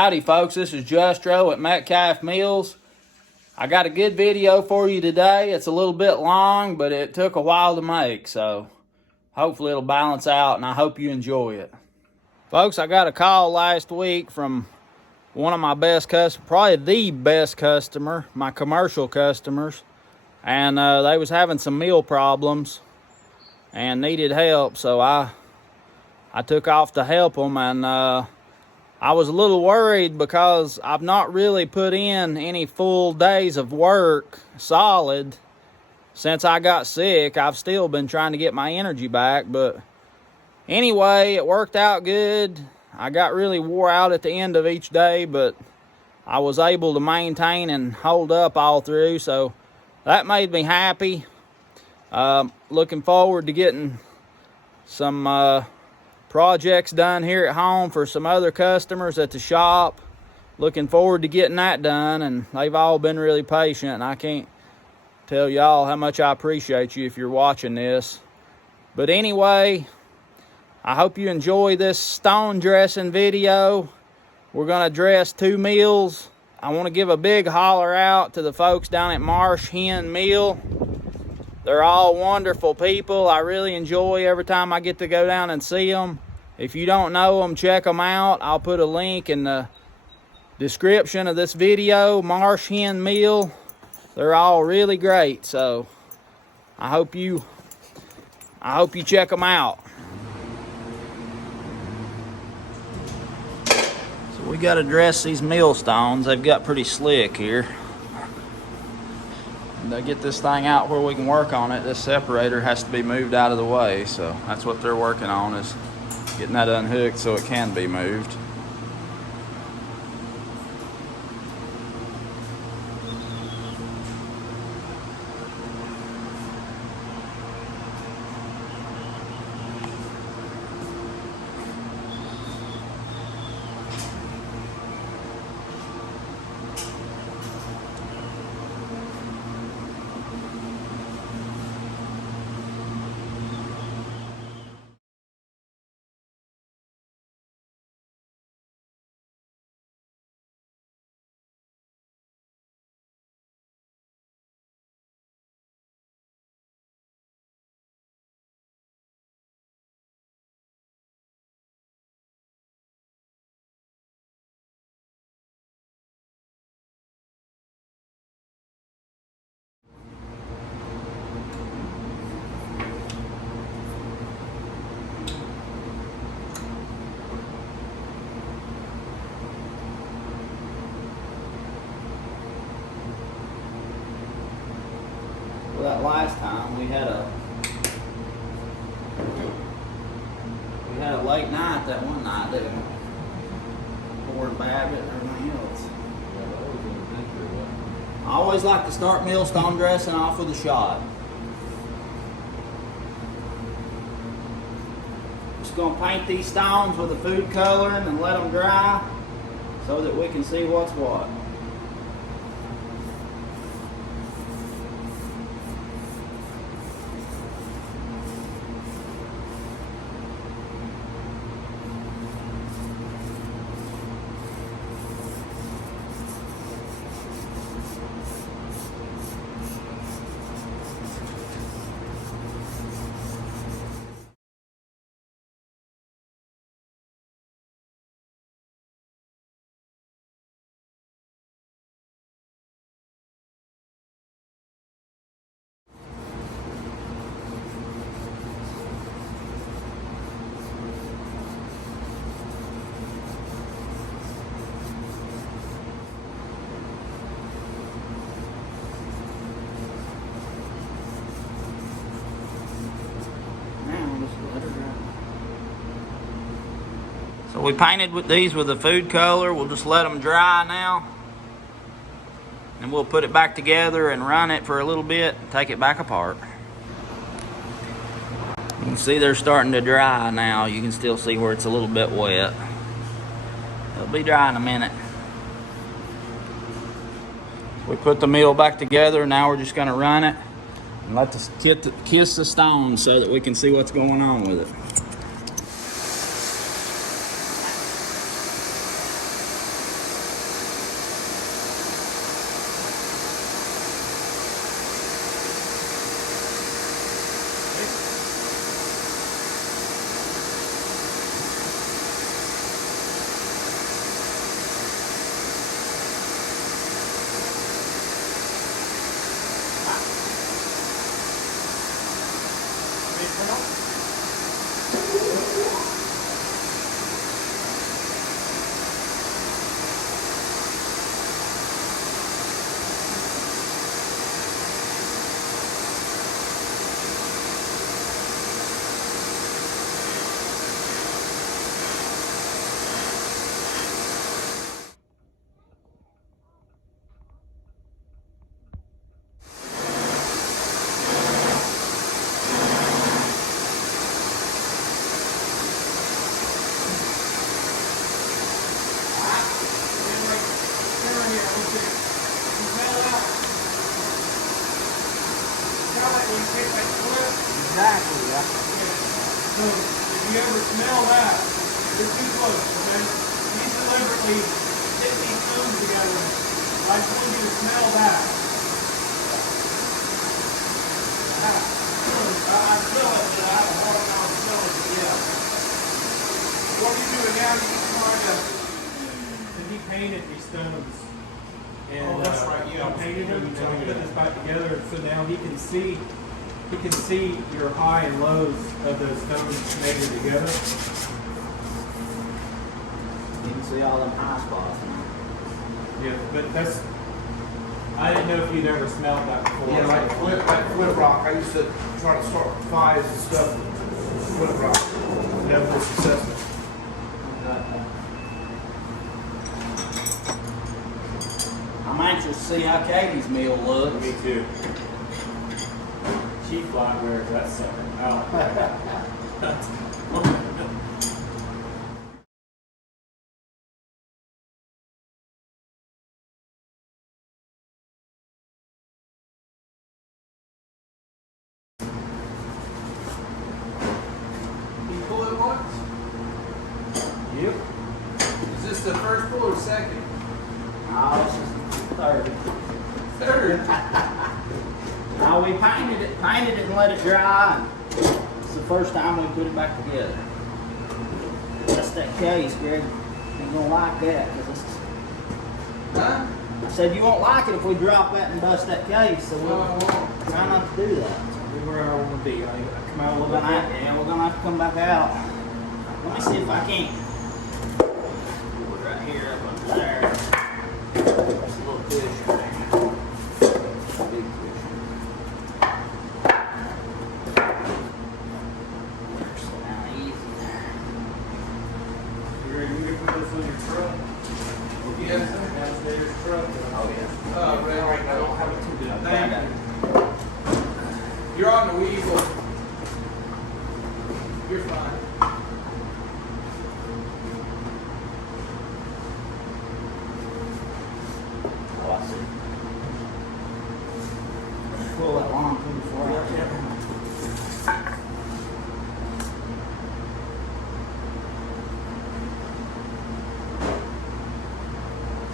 Howdy folks, this is Justro at Metcalf Mills. I got a good video for you today. It's a little bit long, but it took a while to make, so hopefully it'll balance out and I hope you enjoy it. Folks, I got a call last week from one of my best customers, probably the best customer, my commercial customers, and they was having some meal problems and needed help, so I took off to help them, and I was a little worried because I've not really put in any full days of work solid since I got sick. I've still been trying to get my energy back, but anyway, it worked out good. I got really wore out at the end of each day, but I was able to maintain and hold up all through, so that made me happy. Looking forward to getting some projects done here at home for some other customers at the shop. Looking forward to getting that done, and they've all been really patient, and I can't tell y'all how much I appreciate you if you're watching this. But anyway, I hope you enjoy this stone dressing video. We're gonna dress 2 meals. I want to give a big holler out to the folks down at Marsh Hen Mill. They're all wonderful people. I really enjoy every time I get to go down and see them. If you don't know them, check them out. I'll put a link in the description of this video. Marsh Hen Mill. They're all really great. So I hope you check them out. So we got to dress these millstones. They've got pretty slick here. To get this thing out where we can work on it, this separator has to be moved out of the way, so that's what they're working on, is getting that unhooked so it can be moved. Well, that last time we had a late night that one night, didn't we? Pouring Babbitt and everything else. I always like to start millstone dressing off with a shot. Just gonna paint these stones with a food coloring and let them dry so that we can see what's what. So we painted with these with the food color. We'll just let them dry now. And we'll put it back together and run it for a little bit and take it back apart. You can see they're starting to dry now. You can still see where it's a little bit wet. It'll be dry in a minute. We put the meal back together. Now we're just gonna run it and let the kiss the stone so that we can see what's going on with it. Exactly, yeah. So if you ever smell that, you're too close, okay? He's deliberately hitting these stones together. I just want you to smell that. I smell it, but I have a hard time smelling it, yeah. What are you doing now? You're trying to... And he painted these stones. And, oh, that's right, yeah. He painted them and put this back together so now he can see your high and lows of those stones maybe together. You can see all them high spots. Yeah, but that's, I didn't know if you'd ever smelled that before. Yeah, like flip rock. I used to try to start fires and stuff with flip rock. Never was successful. I'm anxious to see how Katie's meal looks. Me too. She flat wears that sucker out. You pull it once? Yep. Is this the first pull or second? Oh, this is the third. Third. Now we painted it and let it dry. It's the first time we put it back together. That's that case, Greg. You gonna like that, because it's... Huh? I said you won't like it if we drop that and bust that case, so we'll try not to do that. Where I want to be. I come out a little bit. Yeah, we're gonna have to come back out. Let me see if I can. Put it right here, up under there. There's a little cushion there. Big cushion. Slow down easy there. You ready to put this on your truck? Yes. Downstairs truck. Oh yeah. Right. I don't have it too good. Thank Okay. you. You're on the weasel. You're fine. Oh, I see. Pull that long thing before I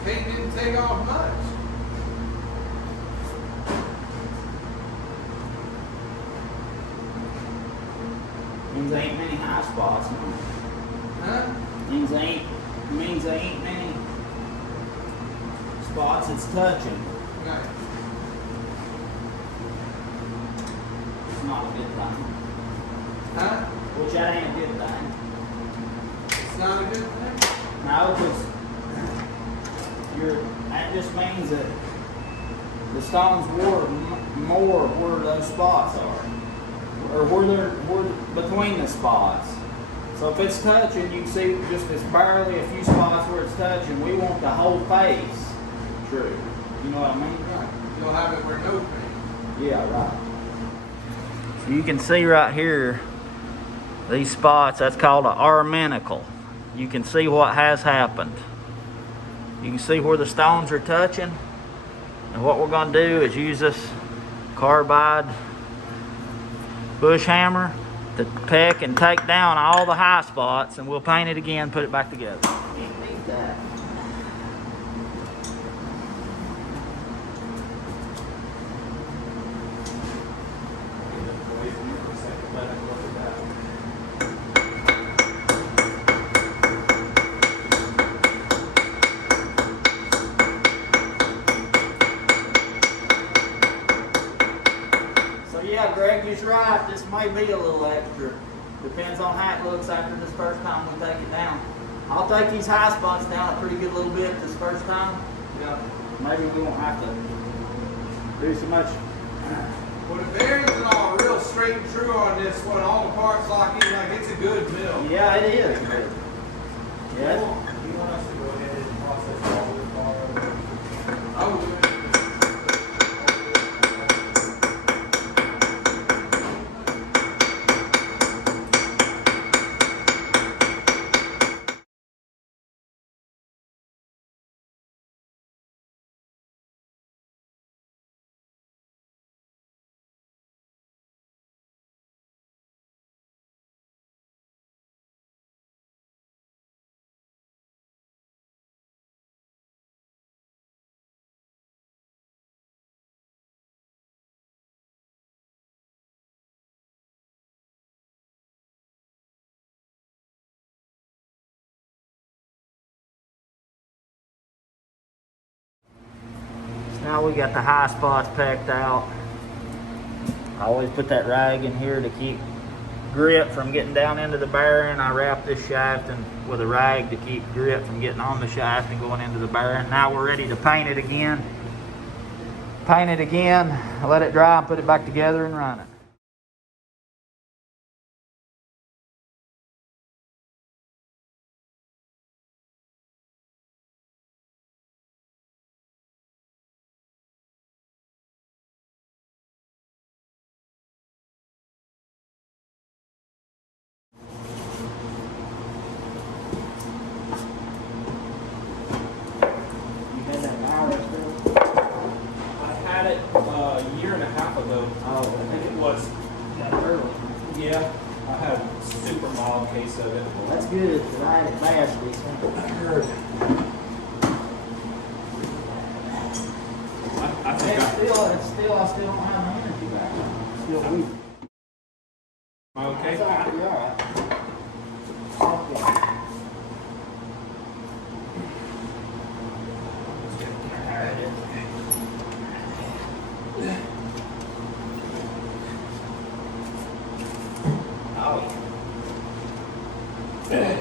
Paint didn't take off much. Means there ain't many high spots. Huh? Means there ain't many spots it's touching. Right. It's not a good thing. Huh? Which that ain't a good thing. It's not a good thing? No, because that just means that the stones wore more where those spots are. Or where between the spots. So if it's touching, you can see just it's barely a few spots where it's touching. We want the whole face true. You know what I mean? Right. You'll have it where no paint. Yeah, right. So you can see right here, these spots, that's called an armenical. You can see what has happened. You can see where the stones are touching. And what we're going to do is use this carbide bush hammer to peck and take down all the high spots, and we'll paint it again, put it back together. Need that. yeah, Greg, you're right. This may be a little extra. Depends on how it looks after this first time we take it down. I'll take these high spots down a pretty good little bit this first time. Yeah. Maybe we won't have to do so much. Well, the bearings and all are real straight and true on this one. All the parts lock in like it's a good mill. Yeah, it is. Yeah. You want us to go ahead and process all this bar over? Oh, Now we got the high spots packed out. I always put that rag in here to keep grit from getting down into the bearing. I wrap this shaft with a rag to keep grit from getting on the shaft and going into the bearing. Now we're ready to paint it again. Paint it again, let it dry and put it back together and run it. I had it a year and a half ago. Oh, I think it was. that early. Yeah, I had a super mild case of it. That's good, because I had it fast this one. I heard. I think I still don't have my energy back. Still weak. Am I okay? It's all right, you're all right. Okay.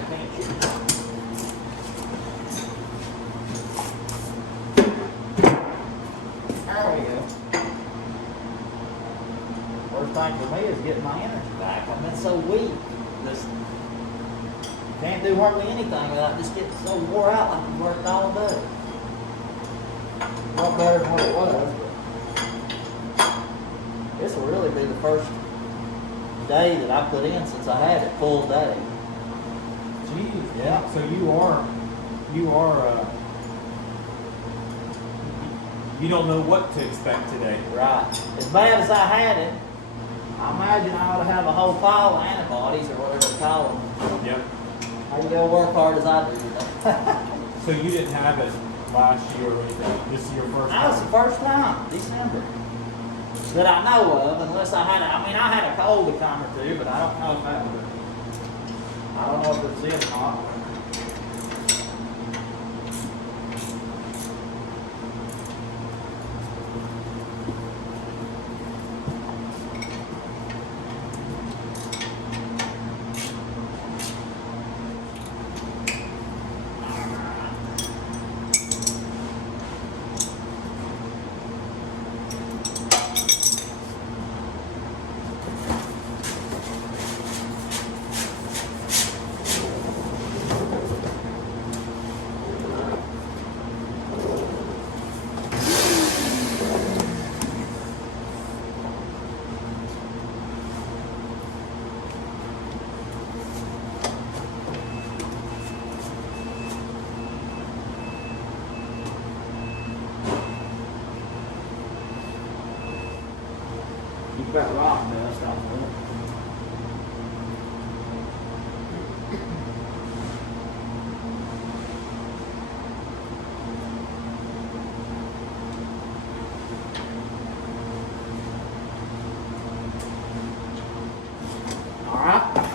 Worst thing for me is getting my energy back. I've been so weak. Just can't do hardly anything without just getting so wore out like you worked all day. Not better than what it was, but this will really be the first day that I put in since I had it full day. Jeez. Yeah. So you don't know what to expect today. Right. As bad as I had it, I imagine I ought to have a whole pile of antibodies or whatever they call them. Yep. I can go work hard as I do. So you didn't have it last year or anything? This is your first That was the time? first time, December, that I know of, unless I had I had a cold a time or two, but I don't know if that was, I don't know if it was it or not. You've got rock dust off of it. All right.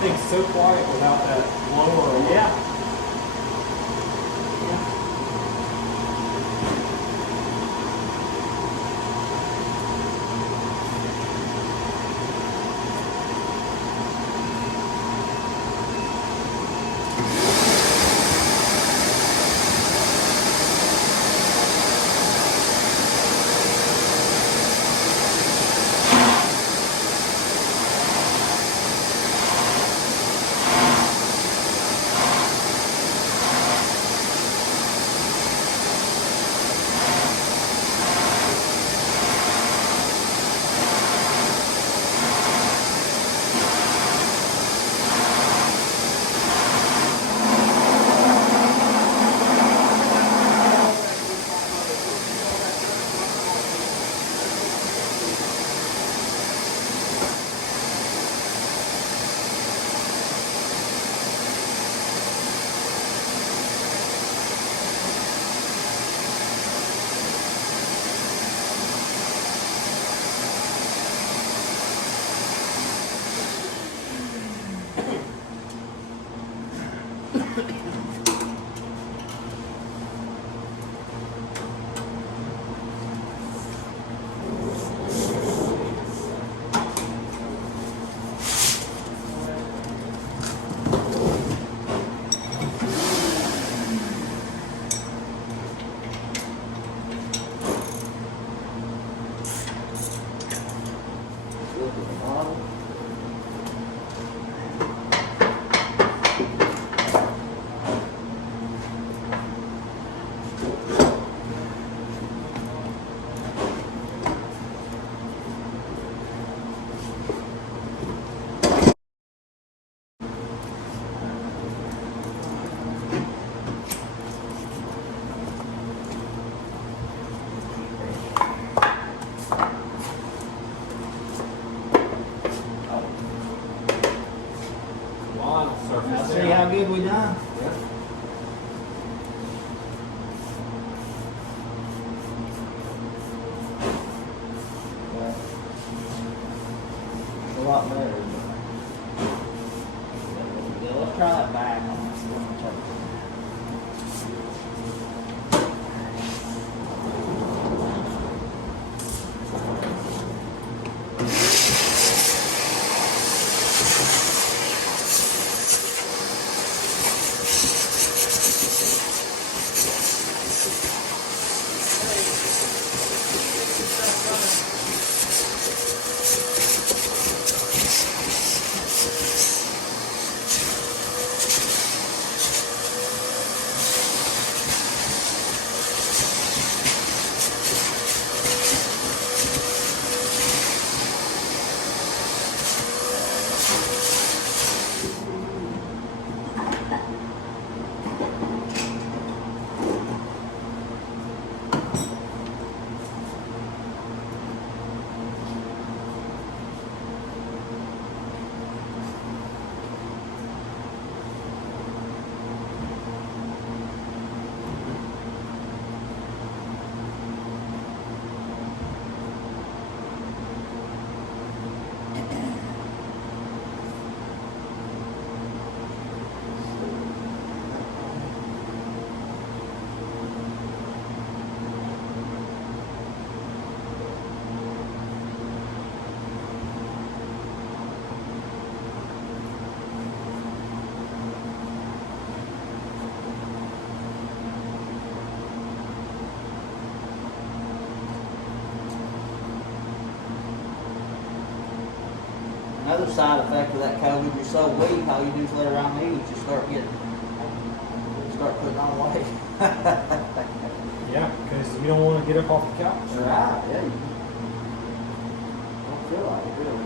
Thing's so quiet without that blower. Yeah. Look at the bottom. Now see how good we done? It's a lot better. Yeah, let's try that back on this one. Another side effect of that COVID, you're so weak, all you do is let it around me, you start putting on weight. Yeah, because you don't want to get up off the couch. Right, yeah. You don't feel like it, really.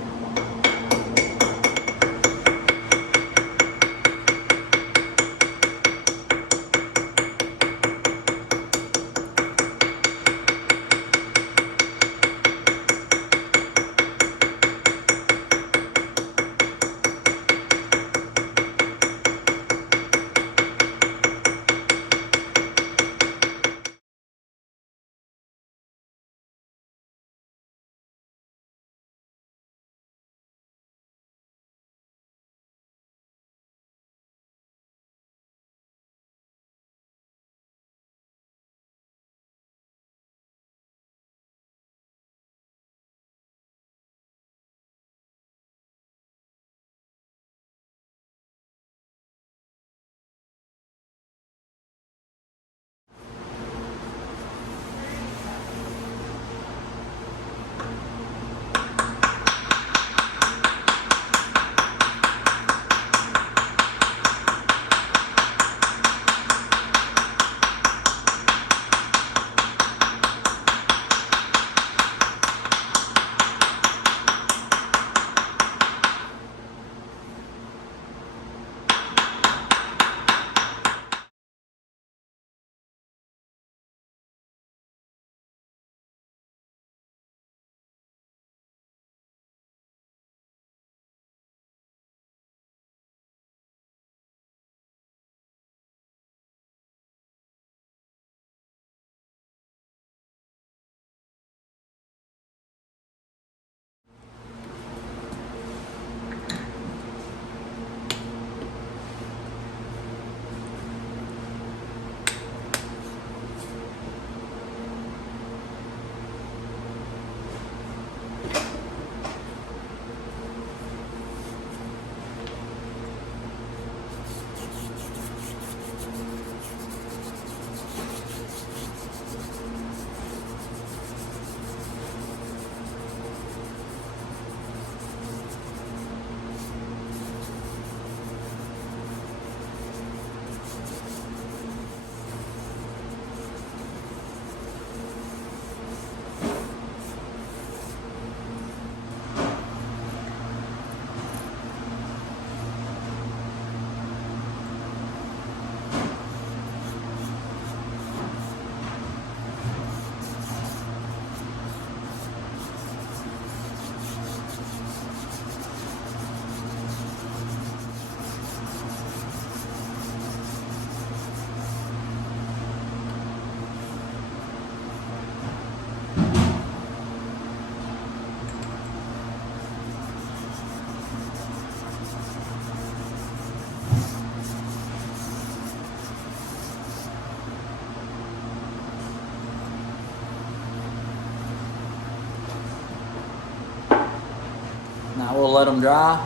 we'll let them dry.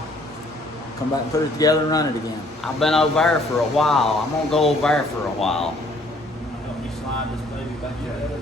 Come back and put it together and run it again. I've been over there for a while. I'm gonna go over there for a while. Help me slide this baby back together.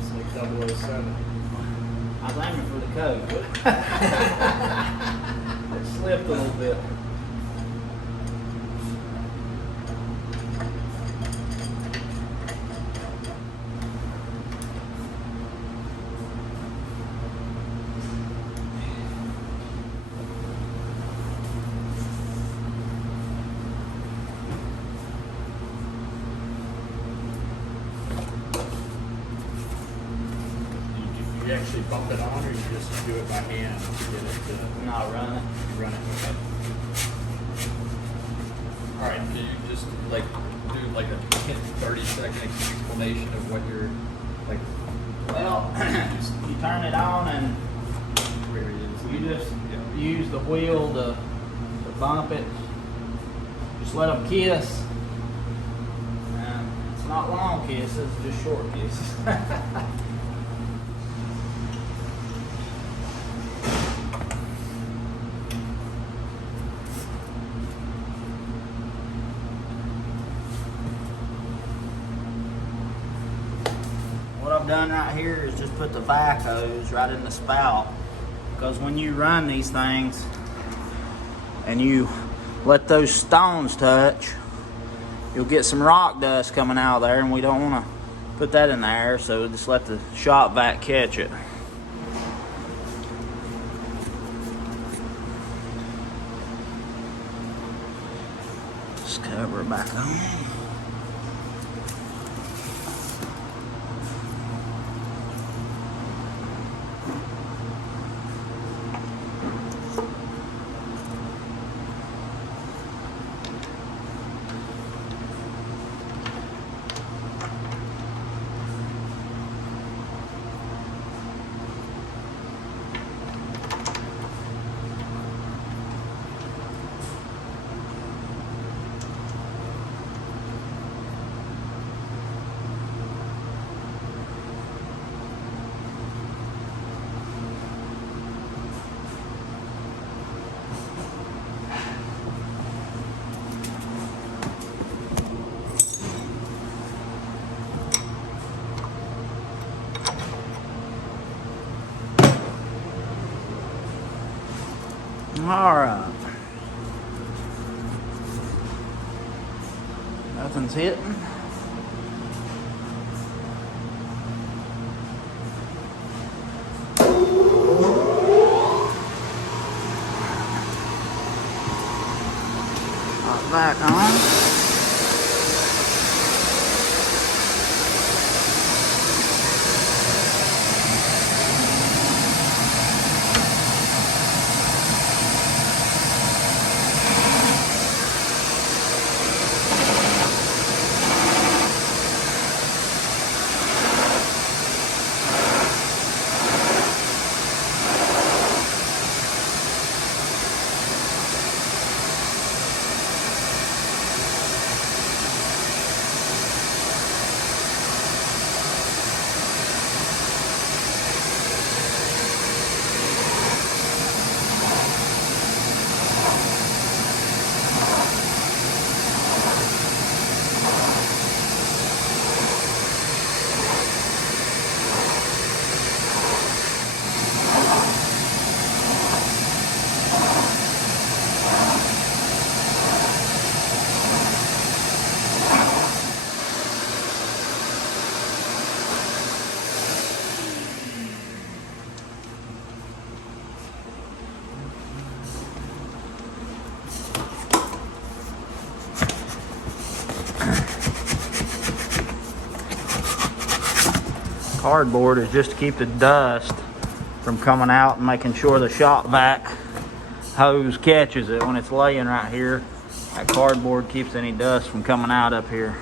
It's like 007. I was aiming for the code, but it slipped a little bit. You actually bump it on, or you just do it by hand to get it to Not running. run it? Okay. All right. Can you just like do like a 30-second explanation of what you're like? Well, you turn it on and Where it is? you just use the wheel to bump it. Just let them kiss. And it's not long kisses, just short kisses. What I've done right here is just put the vac hose right in the spout, because when you run these things and you let those stones touch, you'll get some rock dust coming out of there, and we don't want to put that in the air, so just let the shop vac catch it. Just cover it back on. All right. Nothing's hitting. Hot back on. cardboard is just to keep the dust from coming out and making sure the shop vac hose catches it when it's laying right here. That cardboard keeps any dust from coming out up here.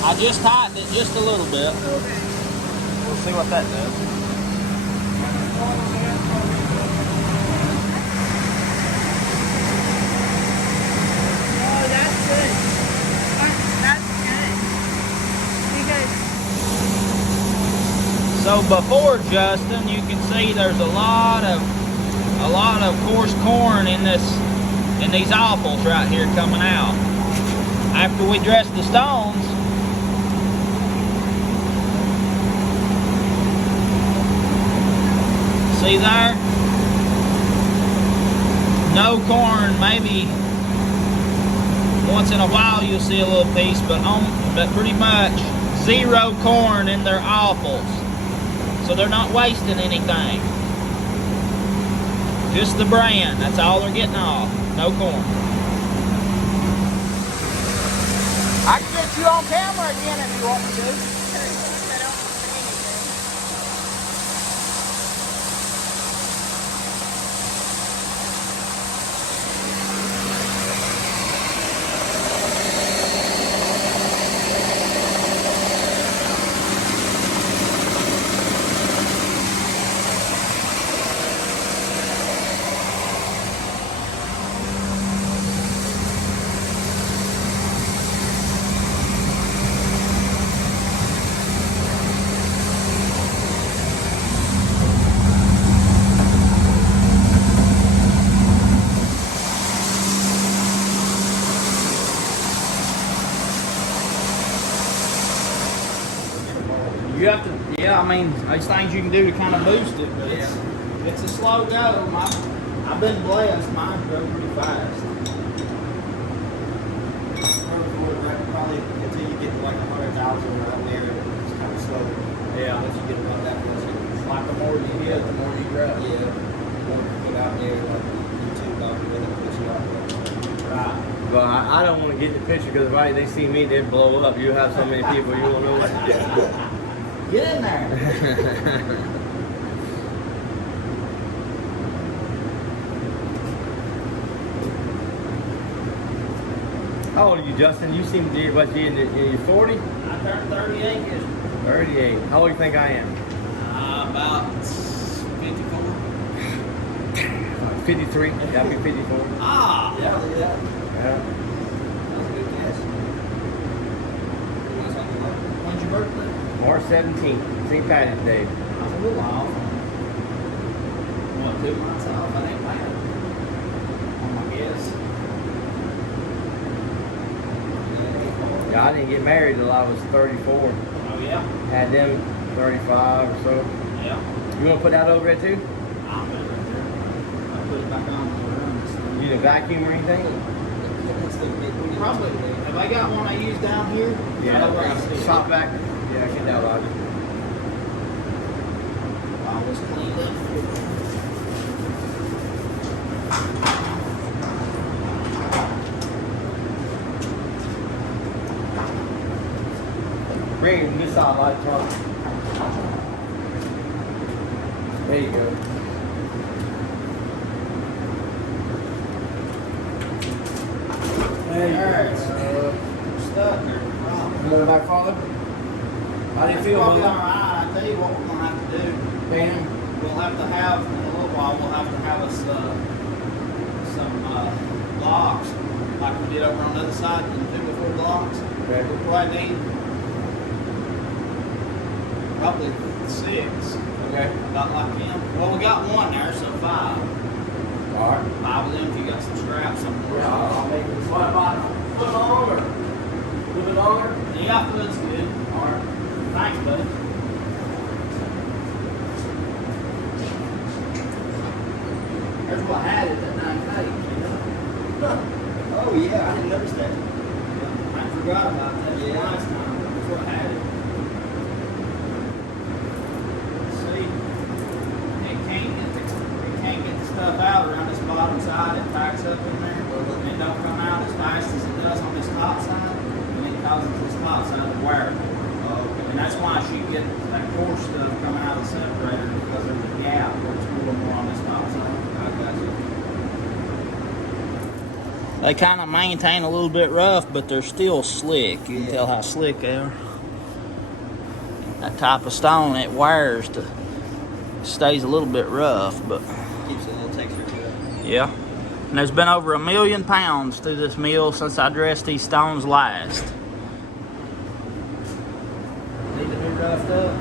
I just tightened it just a little bit. Okay. We'll see what that does. Oh, that's good. That's good. Because So before Justin, you can see there's a lot of coarse corn in these offals right here coming out. After we dress the stones, see there? No corn, maybe once in a while you'll see a little piece, but pretty much zero corn in their offals. So they're not wasting anything. Just the bran, that's all they're getting off, no corn. you on camera again if you want me to. I don't say anything. You have to, yeah, I mean, there's things you can do to kind of boost it, but it's a slow go. I've been blessed, mine go pretty fast. Probably until you get to like 100,000 around there, it's kind of slow. Yeah. Once you get above that, It's like the more you get, the more you grow. yeah, the more you put out there, like YouTube, with it, puts you out there. Right. But I don't want to get in the picture because if they see me, they'd blow up. You have so many people, you won't know what to do. Get in there. How old are you, Justin? You seem to what you in your 40? I turned 38 yesterday. 38. How old do you think I am? About 54. 53. Gotta be 54. Ah. Yeah, look at that. Yeah. That's a good guess. You want something like When's your birthday? March 17th, St. Patrick's Day. I was a little off. What, 2 months off? I ain't bad. On my guess. Yeah, I didn't get married till I was 34. Oh, yeah? Had them 35 or so. Yeah. You want to put that over there too? I'll put it right there. I'll put it back on the run. You need a vacuum or anything? Probably. Have I got one I use down here? Yeah. Shop vac. Yeah, get that out. I was cleaned up. Bring this out like truck. There you go. There you go. Stuck there. Hello, my father. How do you feel, Probably brother? alright. I tell you what we're gonna have to do. Bam. We'll have to have, in a little while, we'll have to have us some blocks, like we did over on the other side, the 2x4 blocks. Okay. We'll probably need probably 6. Okay. About like them. Well, we got one there, so 5. All right. 5 of them if you got some scraps somewhere. Yeah, I'll make this one about a foot longer. A little bit longer. Yeah, that's good. All right. Thanks, buddy. There's what had it that 9 page, you know? Oh yeah, I didn't notice that. I forgot about that last time. That's what had it. See, it can't get the stuff out around this bottom side. It packs up in there. It don't come out as fast as it does on this top side. And it causes this top side to wear. And that's why she get that coarse stuff coming out of the separator, because there's a gap where it's a little more on this top side. They kind of maintain a little bit rough, but they're still slick. You can tell how slick they are. That type of stone, it wears to, stays a little bit rough, but Keeps a little texture to it. yeah. And there's been over 1 million pounds through this mill since I dressed these stones last. Need to be roughed up.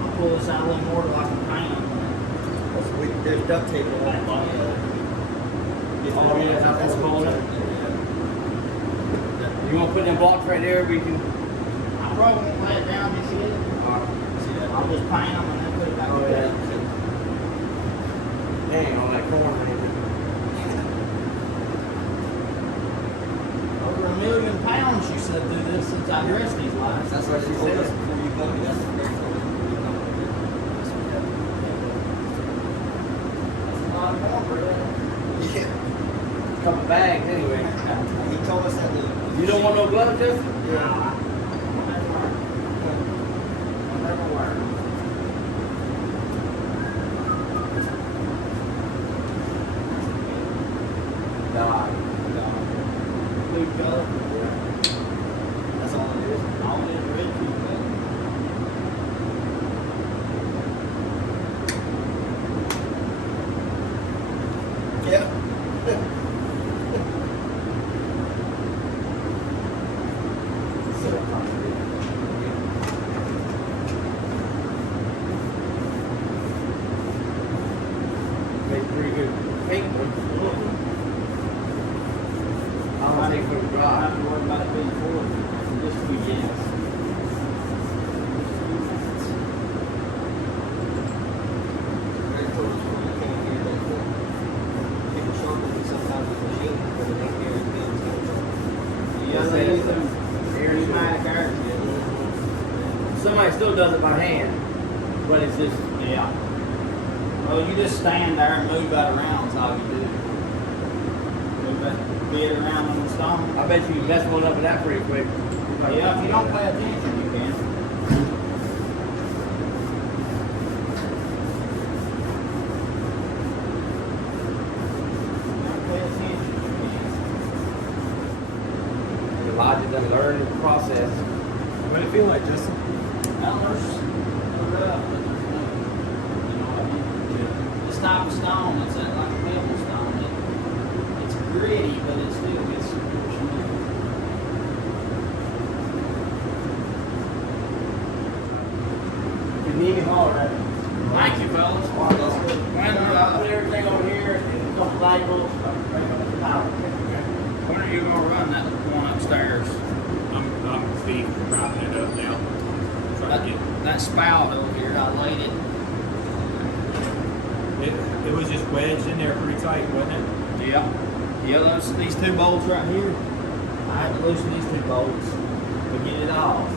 I'll pull this out a little more to like a pound. There's duct tape on that. Oh, yeah, that's cool. You want to put them blocks right there? We can. I probably won't lay it down just yet. I'll just paint them and then put it back together. Dang, on that corner. Over 1 million pounds, she said, through this since I dressed these last. That's what she said. Before you go, that's the very first one. That's a lot of cornbread. Yeah. Couple bags anyway. He told us that the You don't want no gloves, Justin? Yeah. Blue color. That's all it is. All it is, red blue color. Yeah. Makes pretty good paint one. I'll take for the I don't drive. have to worry about it being forward. Just 2 jets. Very close. You can't hear that. People sharpen it sometimes with machine, but it ain't very good. Yeah, they use them pneumatic irons. Somebody still does it by hand, but it's just, Yeah. Well, you just stand there and move that around. That's all you do. Move that bit around on the stone. I bet you mess one up with that pretty quick. Yeah, if you don't pay attention, you can. Don't pay attention, you can. Elijah done learned the process. What do you feel like, Justin? Well, there's rough, but there's no, you know what I mean? This type of stone, it's like a pebble stone. It's gritty, but it still gets super smooth. You need me already. Thank you, fellas. Put everything over here and a couple labels. When are you gonna run that one upstairs? I'm be wrapping it up now. Trying to That spout over here, I laid it. get it was just wedged in there pretty tight, wasn't it? Yeah. Yeah, these two bolts right here. I had to loosen these two bolts to get it off.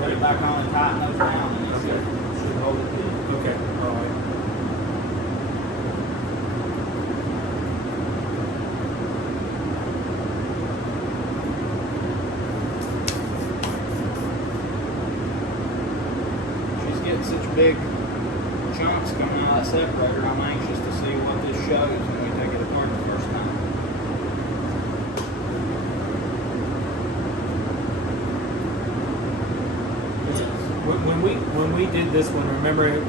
Put it back on and tighten those down, and it should hold it good. Okay, all right. She's getting such big chunks coming out of that separator. I'm anxious to see what this shows when we take it apart the first time. When we did this one, remember,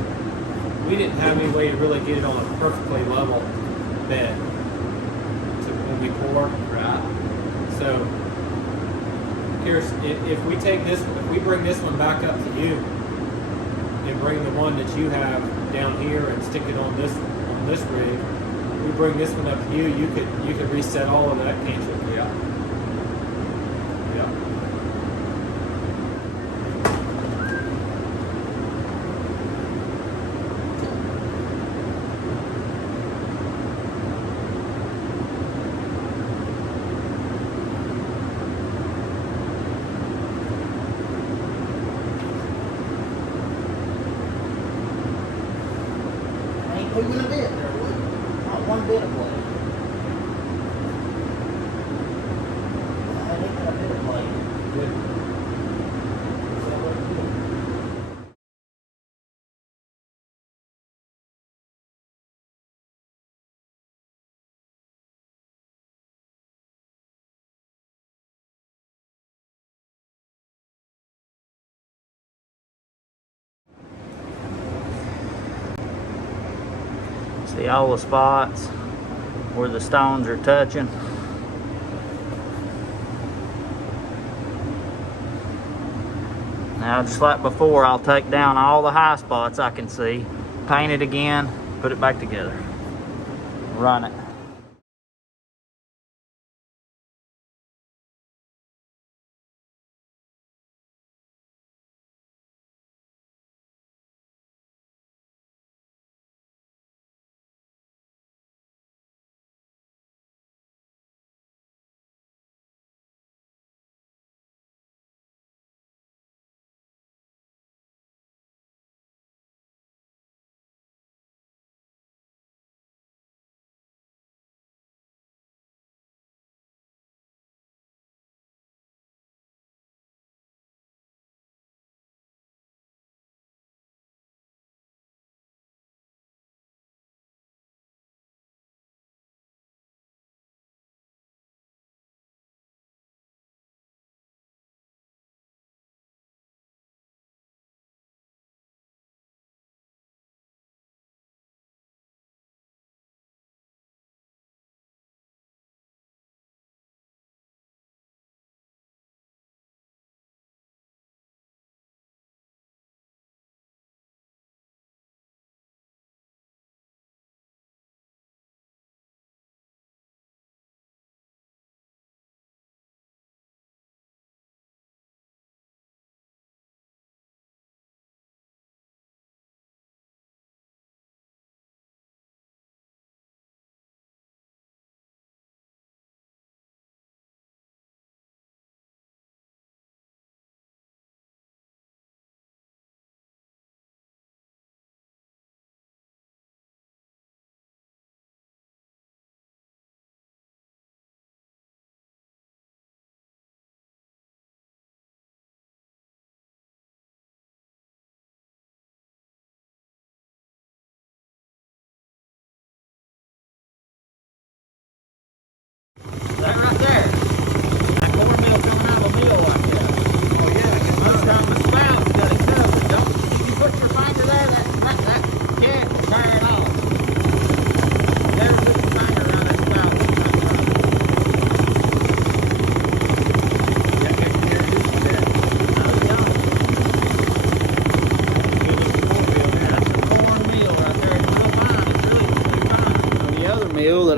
we didn't have any way to really get it on a perfectly level bed when we pour. Right. So here's if we take this, if we bring this one back up to you, and bring the one that you have down here and stick it on this rig, we bring this one up to you. You could reset all of that, can't you? Yeah. Yeah. Ain't moving a bit there, Wood. Not one bit of blade. I ain't got a bit of blade. Good. See all the spots where the stones are touching. Now, just like before, I'll take down all the high spots I can see, paint it again, put it back together, run it.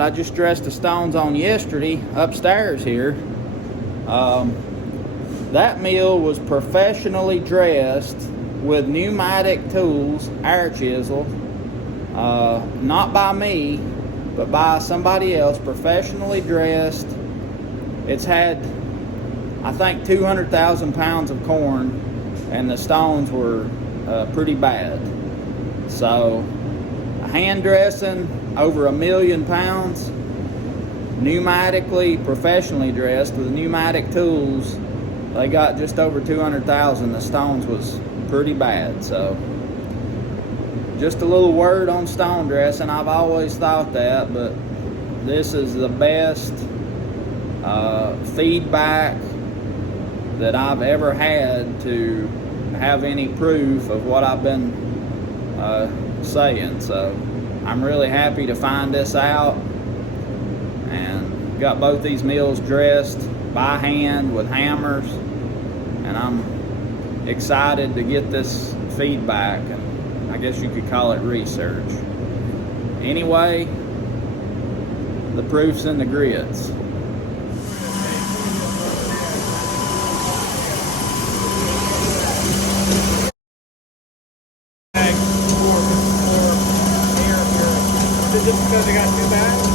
I just dressed the stones on yesterday upstairs here, that mill was professionally dressed with pneumatic tools, air chisel, not by me, but by somebody else, professionally dressed. It's had, I think, 200,000 pounds of corn, and the stones were pretty bad. So, hand dressing over 1 million pounds, pneumatically, professionally dressed with pneumatic tools. They got just over 200,000. The stones was pretty bad. So, just a little word on stone dressing. I've always thought that, but this is the best feedback that I've ever had to have any proof of what I've been saying. So I'm really happy to find this out, and got both these mills dressed by hand with hammers, and I'm excited to get this feedback, and I guess you could call it research. Anyway, the proof's in the grits. Just because I got too bad?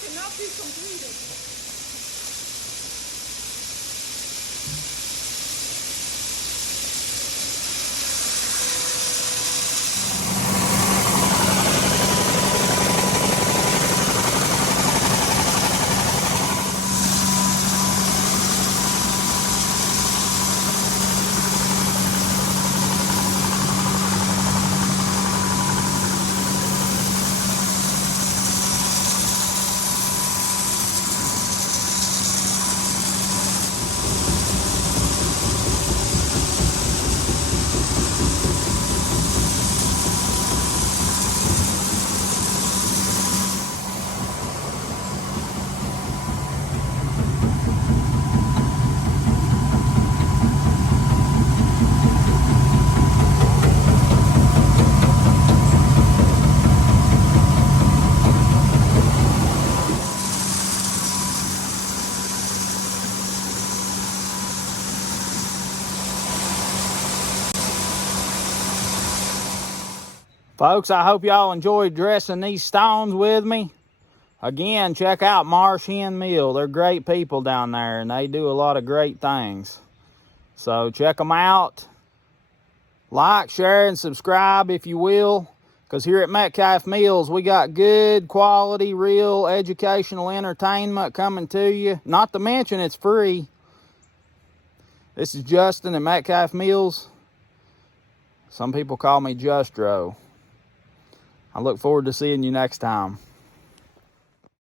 Cannot be completed. Folks, I hope y'all enjoyed dressing these stones with me. Again, check out Marsh Mill. They're great people down there, and they do a lot of great things. So check them out. Like, share, and subscribe if you will. Because here at Metcalf Mills, we got good quality, real educational entertainment coming to you. Not to mention it's free. This is Justin at Metcalf Mills. Some people call me Justro. I look forward to seeing you next time.